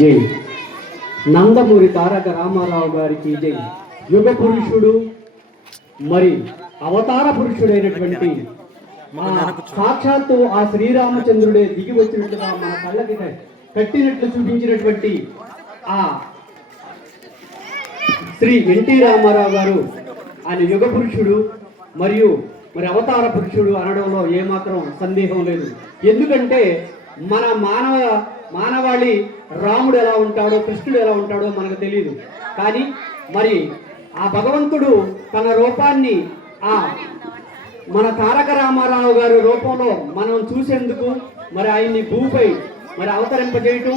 జై. నందమూరి తారక రామారావు గారికి జై. యుగ పురుషుడు మరి అవతార పురుషుడైనటువంటి మా సాక్షాత్తు ఆ శ్రీరామచంద్రుడే దిగి వచ్చినట్టుగా మన కళ్ళకి కట్టినట్లు చూపించినటువంటి ఆ శ్రీ ఎన్టీ రామారావు గారు ఆయన యుగ పురుషుడు మరియు మరి అవతార పురుషుడు అనడంలో ఏమాత్రం సందేహం లేదు. ఎందుకంటే మన మానవాళి రాముడు ఎలా ఉంటాడో కృష్ణుడు ఎలా ఉంటాడో మనకు తెలియదు. కానీ మరి ఆ భగవంతుడు తన రూపాన్ని ఆ మన తారక రామారావు గారి రూపంలో మనం చూసేందుకు మరి ఆయన్ని భూపై మరి అవతరింపజేయటం,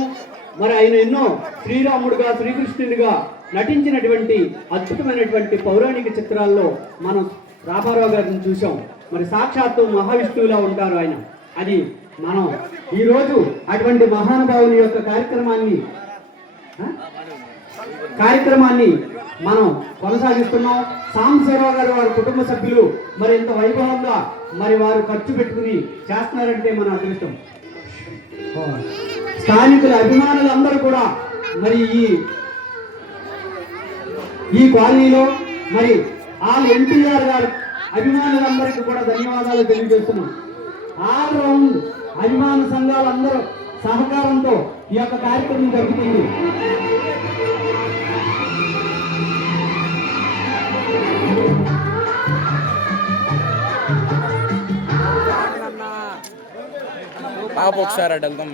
మరి ఆయన ఎన్నో శ్రీరాముడుగా శ్రీకృష్ణుడిగా నటించినటువంటి అద్భుతమైనటువంటి పౌరాణిక చిత్రాల్లో మనం రామారావు గారిని చూసాం. మరి సాక్షాత్తు మహావిష్ణువులా ఉంటారు ఆయన. అది మనం ఈరోజు అటువంటి మహానుభావుని యొక్క కార్యక్రమాన్ని మనం కొనసాగిస్తున్నాం. సాంబశివరావు గారు వారి కుటుంబ సభ్యులు మరి ఇంత వైభవంగా మరి వారు ఖర్చు పెట్టుకుని చేస్తున్నారంటే మన అదృష్టం. స్థానికుల అభిమానులందరూ కూడా మరి ఈ కాలనీలో మరి ఆల్ ఎన్టీఆర్ గారు అభిమానులందరికీ కూడా ధన్యవాదాలు తెలియజేస్తున్నాం. ఆల్ రౌండ్ అభిమాన సంఘాలందరూ సహకారంతో ఈ యొక్క కార్యక్రమం జరుగుతుంది. ఒకసారి అడగదాం.